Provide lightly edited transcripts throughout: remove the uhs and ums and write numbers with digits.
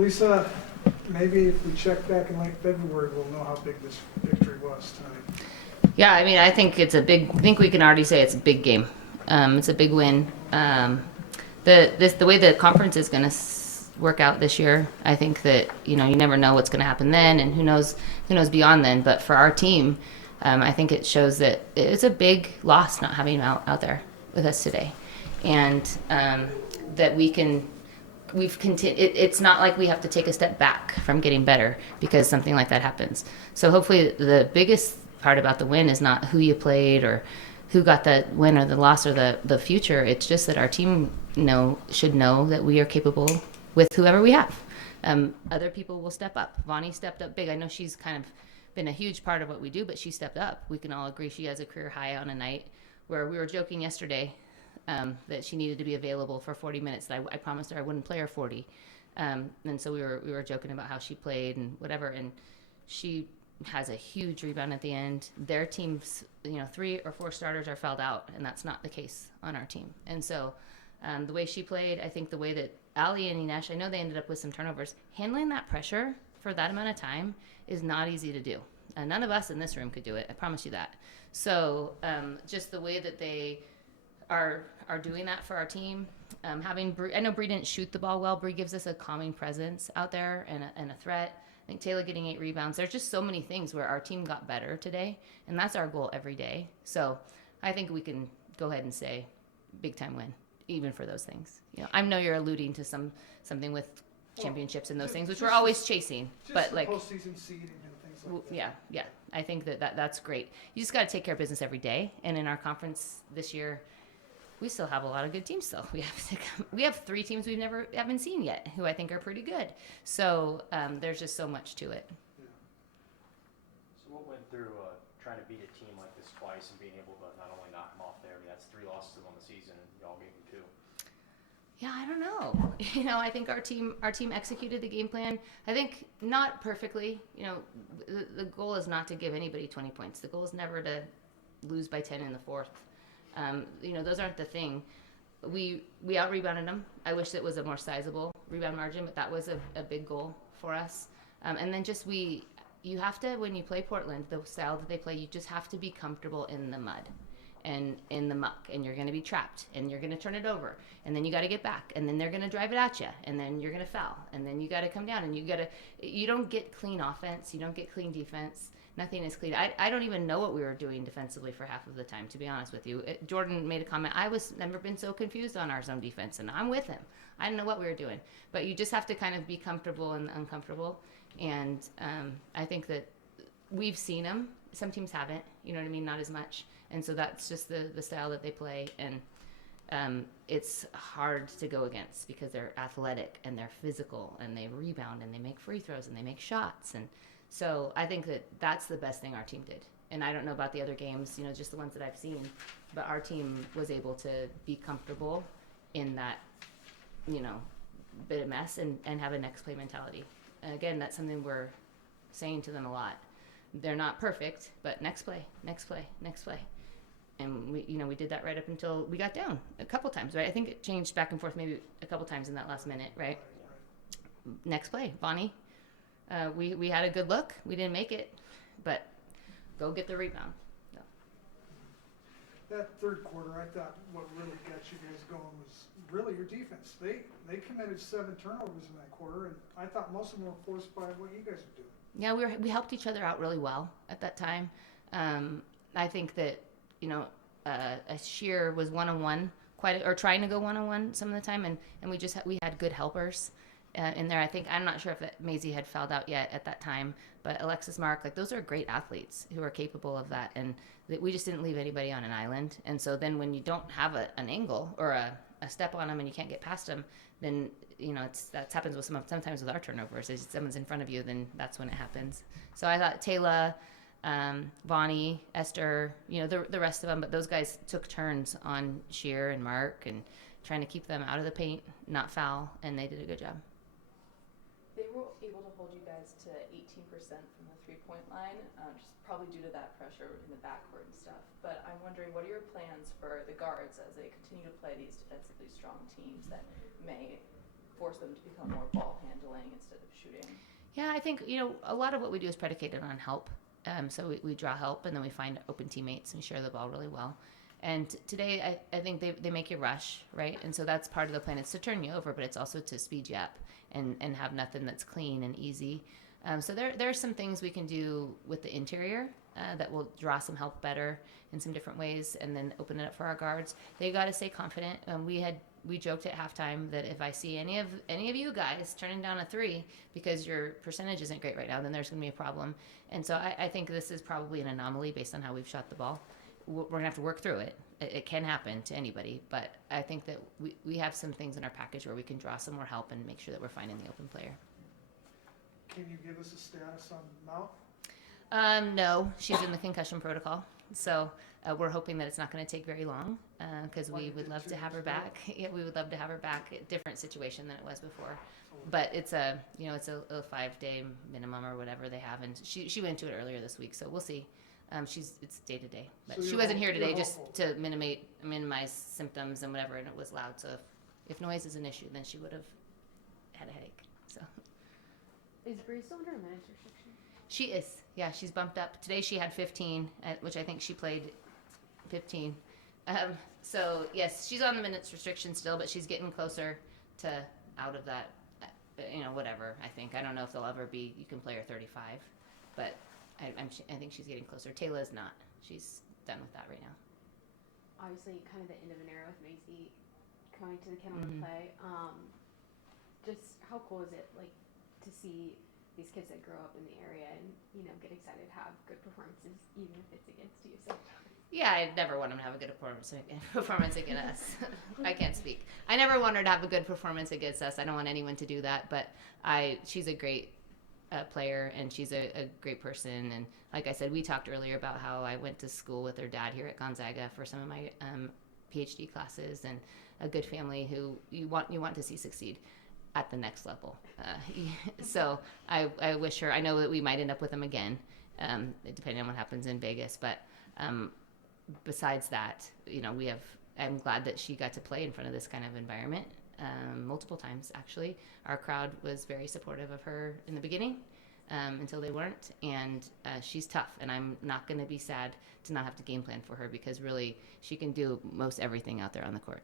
Lisa, maybe if we check back in late February, we'll know how big this victory was tonight. Yeah, I mean, I think it's a big. I think we can already say it's a big game. It's a big win. The way the conference is going to work out this year, I think that you never know what's going to happen then, and who knows beyond then. But for our team, I think it shows that it's a big loss not having him out there with us today, and that it's not like we have to take a step back from getting better because something like that happens. So hopefully the biggest part about the win is not who you played or who got the win or the loss or the future. It's just that our team should know that we are capable with whoever we have. Other people will step up. Vonnie stepped up big. I know she's kind of been a huge part of what we do, but she stepped up. We can all agree she has a career high on a night where we were joking yesterday that she needed to be available for 40 minutes. That I promised her I wouldn't play her 40. And so we were joking about how she played and whatever. And she has a huge rebound at the end. Their team's, 3 or 4 starters are fouled out, and that's not the case on our team. And so the way she played, I think the way that Allie and Inesh, I know they ended up with some turnovers. Handling that pressure for that amount of time is not easy to do. None of us in this room could do it. I promise you that. So just the way that they are doing that for our team. Having Bree, I know Bree didn't shoot the ball well. Bree gives us a calming presence out there and a threat. I think Taylor getting 8 rebounds. There's just so many things where our team got better today, and that's our goal every day. So I think we can go ahead and say big time win, even for those things. I know you're alluding to something with championships and those things, which we're always chasing. But like postseason seeding and things like that. Yeah. I think that's great. You just got to take care of business every day. And in our conference this year, we still have a lot of good teams still. We have 3 teams we haven't seen yet who I think are pretty good. So there's just so much to it. Yeah. So what went through trying to beat a team like this twice and being able to not only knock them off there, I mean, that's 3 losses on the season, and y'all gave them 2. Yeah, I don't know. I think our team executed the game plan. I think not perfectly. The goal is not to give anybody 20 points. The goal is never to lose by 10 in the fourth. Those aren't the thing. We out rebounded them. I wish it was a more sizable rebound margin, but that was a big goal for us. And then you have to, when you play Portland, the style that they play, you just have to be comfortable in the mud and in the muck, and you're going to be trapped, and you're going to turn it over, and then you got to get back, and then they're going to drive it at you, and then you're going to foul, and then you got to come down, and you don't get clean offense, you don't get clean defense. Nothing is clean. I don't even know what we were doing defensively for half of the time, to be honest with you. Jordan made a comment. I was never been so confused on our zone defense, and I'm with him. I didn't know what we were doing. But you just have to kind of be comfortable and uncomfortable. And I think that we've seen them. Some teams haven't, you know what I mean? Not as much. And so that's just the style that they play. And it's hard to go against because they're athletic and they're physical and they rebound and they make free throws and they make shots. And so I think that that's the best thing our team did. And I don't know about the other games, just the ones that I've seen, but our team was able to be comfortable in that, bit of mess and have a next play mentality. And again, that's something we're saying to them a lot. They're not perfect, but next play. And we did that right up until we got down a couple times, right? I think it changed back and forth maybe a couple times in that last minute, right? Next play, Vonnie. We had a good look. We didn't make it, but go get the rebound. No. That third quarter, I thought what really got you guys going was really your defense. They committed 7 turnovers in that quarter, and I thought most of them were forced by what you guys were doing. Yeah, we helped each other out really well at that time. I think that Sheer was one-on-one or trying to go one-on-one some of the time, and we had good helpers. In there, I think I'm not sure if Maisie had fouled out yet at that time, but Alexis Mark, those are great athletes who are capable of that, and we just didn't leave anybody on an island. And so then when you don't have an angle or a step on them and you can't get past them, then that happens with sometimes with our turnovers. If someone's in front of you, then that's when it happens. So I thought Taylor, Vonnie, Esther, the rest of them, but those guys took turns on Sheer and Mark and trying to keep them out of the paint, not foul, and they did a good job. They were able to hold you guys to 18% from the three-point line, just probably due to that pressure in the backcourt and stuff. But I'm wondering, what are your plans for the guards as they continue to play these defensively strong teams that may force them to become more ball handling instead of shooting? Yeah, I think, a lot of what we do is predicated on help. So we draw help, and then we find open teammates and share the ball really well. And today, I think they make you rush, right? And so that's part of the plan. It's to turn you over, but it's also to speed you up and have nothing that's clean and easy. So there are some things we can do with the interior that will draw some help better in some different ways, and then open it up for our guards. They got to stay confident. We joked at halftime that if I see any of you guys turning down a three because your percentage isn't great right now, then there's going to be a problem. And so I think this is probably an anomaly based on how we've shot the ball. We're going to have to work through it. It can happen to anybody, but I think that we have some things in our package where we can draw some more help and make sure that we're finding the open player. Can you give us a status on Mount? No, she's in the concussion protocol. So we're hoping that it's not going to take very long because Like we it would did love 2 to have her years ago? back. Yeah, we would love to have her back. A different situation than it was before. But it's a 5-day minimum or whatever they have, and she went to it earlier this week, so we'll see. It's day to day, but So she you're wasn't here you're today just hopeful. to minimize symptoms and whatever, and it was loud. So if noise is an issue, then she would have had a headache. So Is Bree still under a minutes restriction? she is, yeah, she's bumped up. Today she had 15, which I think she played 15. So yes, she's on the minutes restriction still, but she's getting closer to out of that. Whatever. I don't know if there'll ever be. You can play her 35, but I think she's getting closer. Taylor's not. She's done with that right now. Obviously, kind of the end of an era with Macy coming to the kennel Mhm. to play. Just how cool is it, like, to see these kids that grow up in the area and get excited to have good performances, even if it's against you. So Yeah, I never want them to have a good performance against us. I can't speak. I never want her to have a good performance against us. I don't want anyone to do that. But she's a great player, and she's a great person. And like I said, we talked earlier about how I went to school with her dad here at Gonzaga for some of my PhD classes, and a good family who you want to see succeed at the next level. So I wish her. I know that we might end up with them again, depending on what happens in Vegas, but. Besides that, I'm glad that she got to play in front of this kind of environment multiple times, actually. Our crowd was very supportive of her in the beginning until they weren't, and she's tough, and I'm not going to be sad to not have to game plan for her because really she can do most everything out there on the court.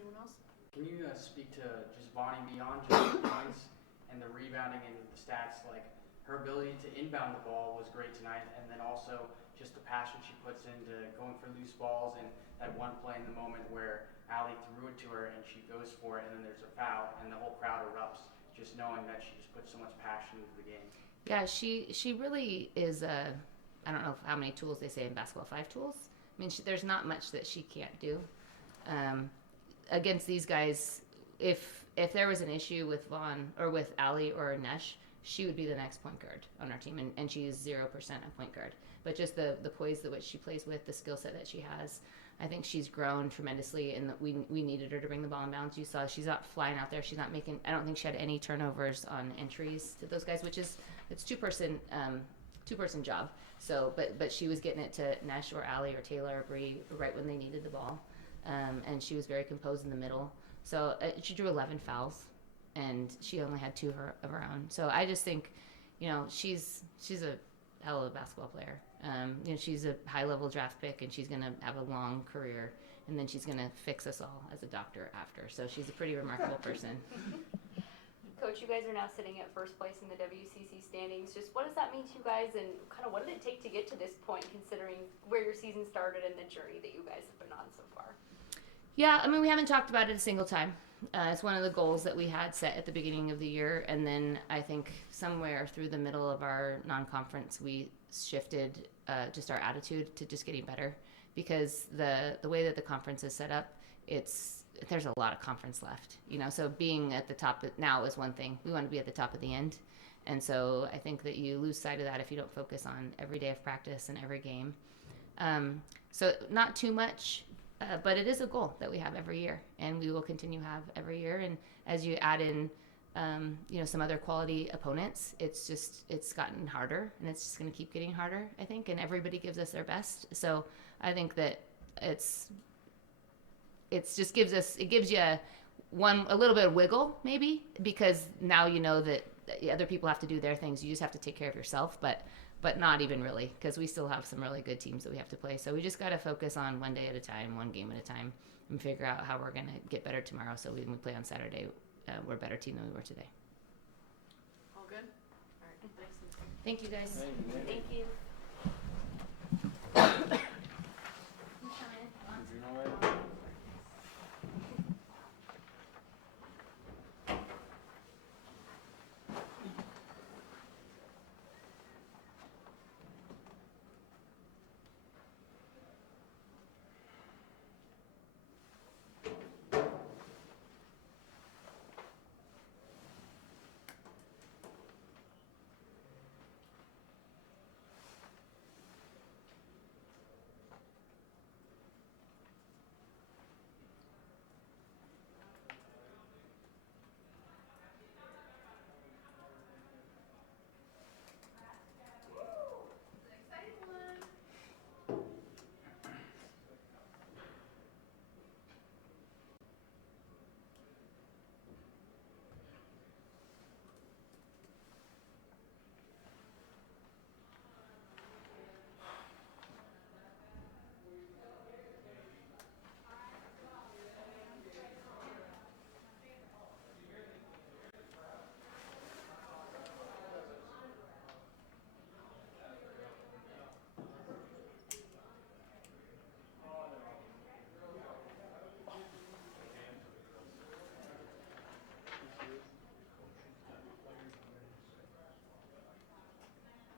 anyone else? Can you speak to just Bonnie beyond just the points and the rebounding and the stats? Like, her ability to inbound the ball was great tonight, and then also just the passion she puts into going for loose balls, and that one play in the moment where Allie threw it to her and she goes for it, and then there's a foul and the whole crowd erupts, just knowing that she just puts so much passion into the game. Yeah, she really is I don't know how many tools they say in basketball, 5 tools. I mean, there's not much that she can't do. Against these guys, if there was an issue with Vaughn or with Allie or Nesh, she would be the next point guard on our team, and she is 0% a point guard. But just the poise that which she plays with, the skill set that she has, I think she's grown tremendously, and we needed her to bring the ball in bounds. You saw she's not flying out there. She's not making. I don't think she had any turnovers on entries to those guys, which is it's two-person job. So, but she was getting it to Nesh or Allie or Taylor or Bree right when they needed the ball, and she was very composed in the middle. So she drew 11 fouls, and she only had 2 of her own. So I just think, she's a hell of a basketball player. She's a high-level draft pick, and she's going to have a long career, and then she's going to fix us all as a doctor after. So she's a pretty remarkable person. Coach, you guys are now sitting at first place in the WCC standings. Just what does that mean to you guys, and kind of what did it take to get to this point, considering where your season started and the journey that you guys have been on so far? Yeah, I mean, we haven't talked about it a single time. It's one of the goals that we had set at the beginning of the year, and then I think somewhere through the middle of our non-conference, we shifted just our attitude to just getting better, because the way that the conference is set up, there's a lot of conference left, so being at the top now is one thing. We want to be at the top of the end, and so I think that you lose sight of that if you don't focus on every day of practice and every game. So not too much. But it is a goal that we have every year, and we will continue to have every year. And as you add in, some other quality opponents, it's gotten harder, and it's just going to keep getting harder, I think. And everybody gives us their best. So I think that it gives you a little bit of wiggle maybe, because now you know that other people have to do their things. You just have to take care of yourself, but not even really, because we still have some really good teams that we have to play. So we just got to focus on one day at a time, one game at a time, and figure out how we're going to get better tomorrow. So when we play on Saturday, we're a better team than we were today. All good? All right, thanks. Thank you, guys. Thank you.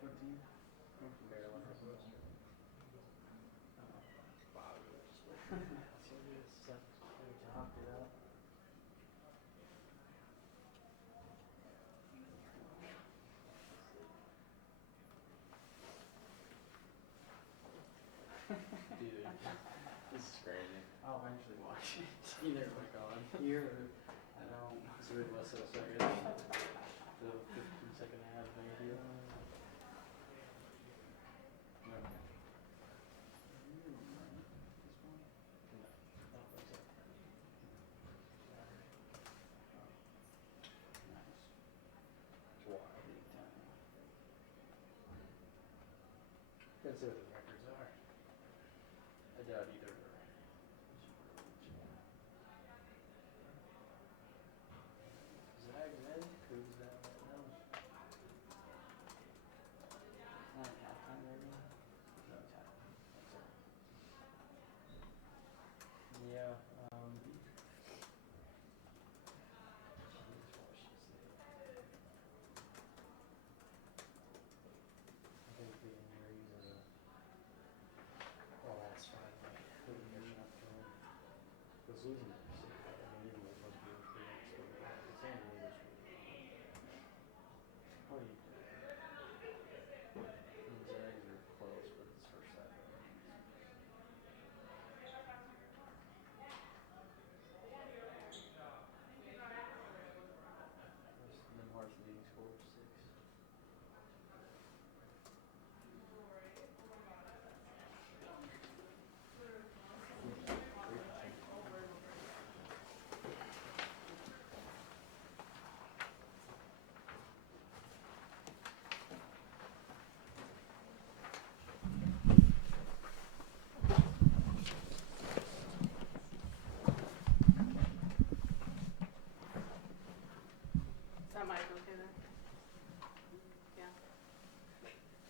What team? I'm from Maryland. So good stuff. Good job, get out. Dude, this is crazy. I'll eventually watch it. Either like on here or I don't. It's a bit less than a second. The 15-second ad video. No. This one? No. Oh, that's it. Nice. Wow. Big time. Let's see what the records are. I doubt either. Zag's in. Who's that right now? Not halftime maybe? No, it's halftime. That's it. Yeah, I think the injuries are well, that's fine. Like, put the mission up to him. Because losing it, I mean, even with most games, it's San Diego. What do you do? The Zags are close, but it's first half. Nemhart's leading scorer, 6. Is that mic okay there? Yeah.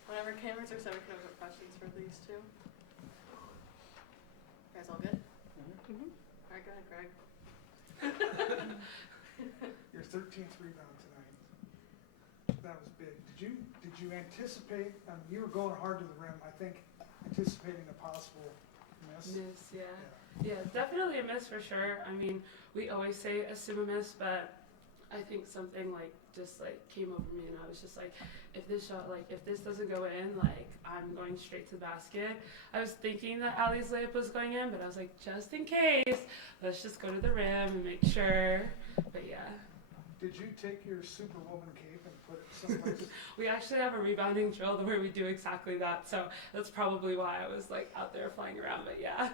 Whenever cameras are set, we can have questions for these two. You guys all good? Mm-hmm. All right, go ahead, Greg. Your 13th rebound tonight. That was big. Did you anticipate, you were going hard to the rim, I think, anticipating a possible miss? Miss, yeah. Yeah, definitely a miss for sure. I mean, we always say assume a miss, but I think something just came over me, and I was just like, if this doesn't go in, I'm going straight to the basket. I was thinking that Allie's layup was going in, but I was like, just in case, let's just go to the rim and make sure. But yeah. Did you take your Superwoman cape and put it someplace? We actually have a rebounding drill where we do exactly that, so that's probably why I was out there flying around, but yeah.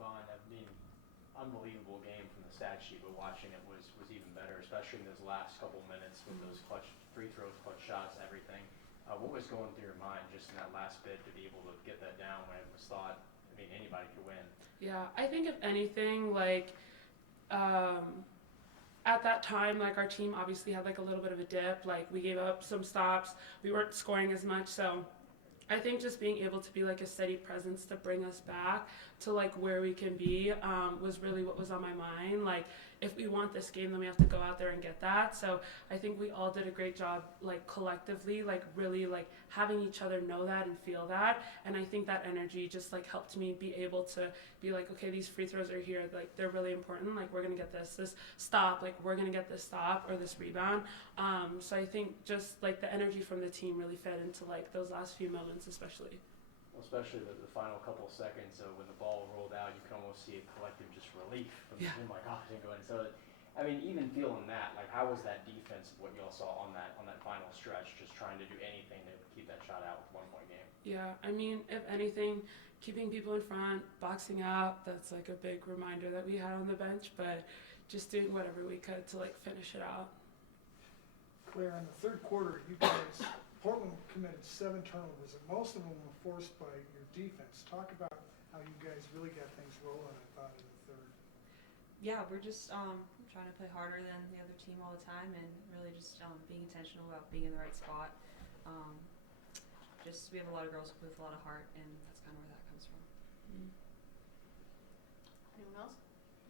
Vaughn, I mean, unbelievable game from the stat sheet, but watching it was even better, especially in those last couple minutes with those clutch free throws, clutch shots, everything. What was going through your mind just in that last bit to be able to get that down when it was thought, I mean, anybody could win? Yeah, I think if anything, like, at that time, like, our team obviously had like a little bit of a dip. Like, we gave up some stops. We weren't scoring as much, so I think just being able to be like a steady presence to bring us back to like where we can be was really what was on my mind. Like, if we want this game, then we have to go out there and get that. So I think we all did a great job, like, collectively, like, really like having each other know that and feel that. And I think that energy just like helped me be able to be like, okay, these free throws are here, like, they're really important, like, we're gonna get this stop, like, we're gonna get this stop or this rebound. So I think just like the energy from the team really fed into like those last few moments, especially. Well, especially the final couple of seconds, so when the ball rolled out, you can almost see a collective just relief from the team, like, oh, it didn't go in. So, I mean, even feeling that, like, how was that defense, what y'all saw on that final stretch, just trying to do anything to keep that shot out with 1 point game? Yeah, I mean, if anything, keeping people in front, boxing out, that's like a big reminder that we had on the bench, but just doing whatever we could to like finish it out. Claire, in the third quarter, you guys, Portland committed 7 turnovers, and most of them were forced by your defense. Talk about how you guys really got things rolling, I thought, in the third. Yeah, we're just trying to play harder than the other team all the time, and really just being intentional about being in the right spot. Just we have a lot of girls with a lot of heart, and that's kind of where that comes from. Anyone else?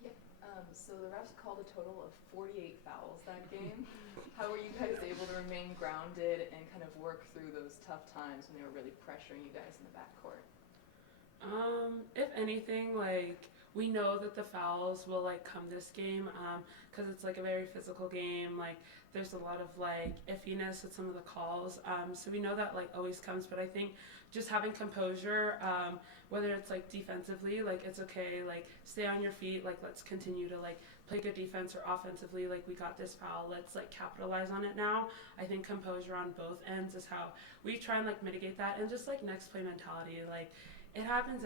Yeah. So the refs called a total of 48 fouls that game. How were you guys able to remain grounded and kind of work through those tough times when they were really pressuring you guys in the backcourt? If anything, like, we know that the fouls will like come this game because it's like a very physical game. Like, there's a lot of like iffiness with some of the calls, so we know that like always comes. But I think just having composure, whether it's like defensively, like, it's okay, like, stay on your feet, like, let's continue to like play good defense, or offensively, like, we got this foul, let's like capitalize on it now. I think composure on both ends is how we try and like mitigate that, and just like next play mentality, like, it happens,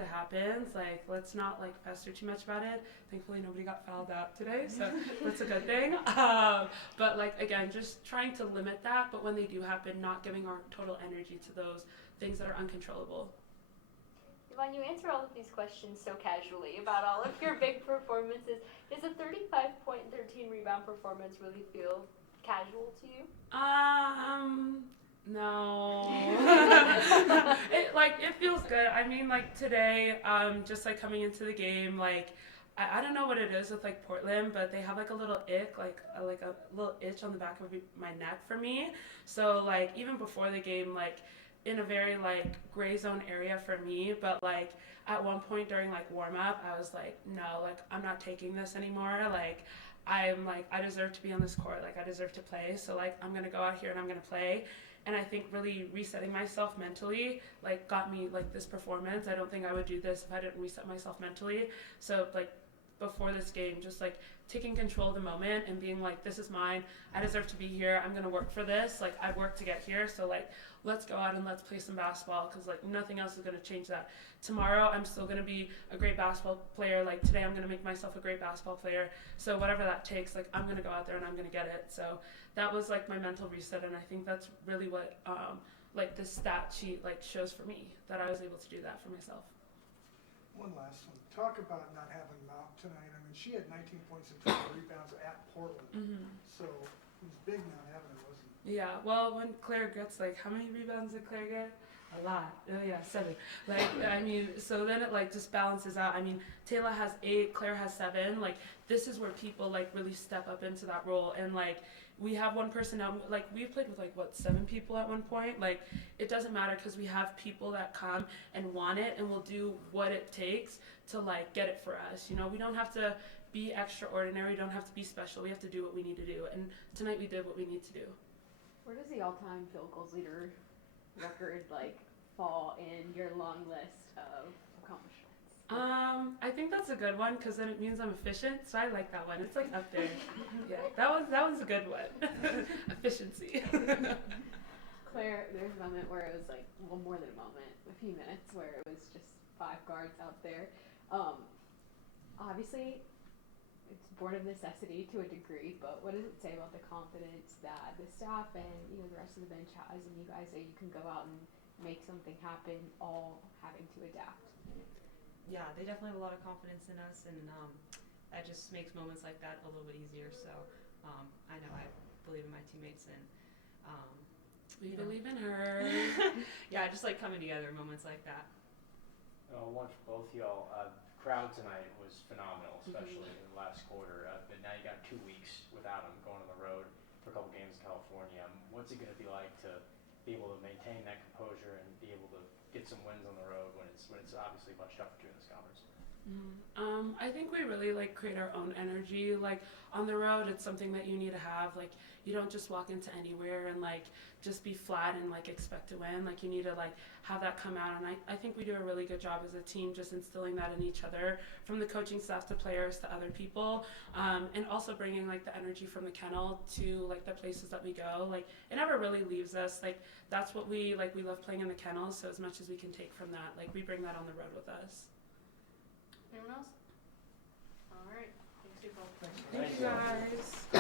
like, let's not like fester too much about it. Thankfully nobody got fouled out today, so that's a good thing. But like, again, just trying to limit that, but when they do happen, not giving our total energy to those things that are uncontrollable. Yvonne, you answer all of these questions so casually about all of your big performances. Does a 35-point and 13 rebound performance really feel casual to you? No. It feels good. I mean, like, today, just like coming into the game, like, I don't know what it is with like Portland, but they have like a little ick, like a little itch on the back of my neck for me. So like, even before the game, like, in a very like gray zone area for me, but like at one point during like warm up, I was like, no, like, I'm not taking this anymore. Like, I deserve to be on this court. Like, I deserve to play. So like, I'm gonna go out here and I'm gonna play. And I think really resetting myself mentally, like, got me like this performance. I don't think I would do this if I didn't reset myself mentally. So like, before this game, just like taking control of the moment and being like, this is mine, I deserve to be here, I'm gonna work for this, like, I've worked to get here, so like, let's go out and let's play some basketball, because like nothing else is gonna change that. Tomorrow I'm still gonna be a great basketball player, like today I'm gonna make myself a great basketball player, so whatever that takes, like, I'm gonna go out there and I'm gonna get it. So that was like my mental reset, and I think that's really what like the stat sheet like shows for me, that I was able to do that for myself. One last one. Talk about not having Mount tonight. I mean, she had 19 points and 12 rebounds at Portland. So it was big not having her, wasn't it? Yeah, well, when Claire gets like, how many rebounds did Claire get? A lot. Oh yeah, 7. Like, I mean, so then it like just balances out. I mean, Taylor has 8, Claire has 7. Like, this is where people like really step up into that role, and like, we have one person now, like, we've played with like, what, 7 people at one point. Like, it doesn't matter, because we have people that come and want it and will do what it takes to like get it for us. You know, we don't have to be extraordinary, we don't have to be special, we have to do what we need to do, and tonight we did what we need to do. Where does the all-time field goals leader record like fall in your long list of accomplishments? I think that's a good one, because then it means I'm efficient, so I like that one. It's like up there. Yeah, that one's a good one. Efficiency. Claire, there's a moment where it was like, well, more than a moment, a few minutes where it was just 5 guards out there. Obviously, it's born of necessity to a degree, but what does it say about the confidence that the staff and, you know, the rest of the bench has and you guys, that you can go out and make something happen, all having to adapt? Yeah, they definitely have a lot of confidence in us, and that just makes moments like that a little bit easier. So I know I believe in my teammates, and We believe in her. yeah, just like coming together in moments like that. One for both y'all. Crowd tonight was phenomenal, especially in the last quarter. But now you got 2 weeks without them, going on the road for a couple games in California. What's it going to be like to be able to maintain that composure and be able to get some wins on the road when it's obviously much tougher during this conference? I think we really like create our own energy. Like on the road, it's something that you need to have. Like you don't just walk into anywhere and like just be flat and like expect to win. Like you need to like have that come out. And I think we do a really good job as a team just instilling that in each other, from the coaching staff to players to other people, and also bringing like the energy from the kennel to like the places that we go. Like it never really leaves us. Like that's what we like. We love playing in the kennels. So as much as we can take from that, like we bring that on the road with us. Anyone else? All right. Thanks, you both. Thank you guys.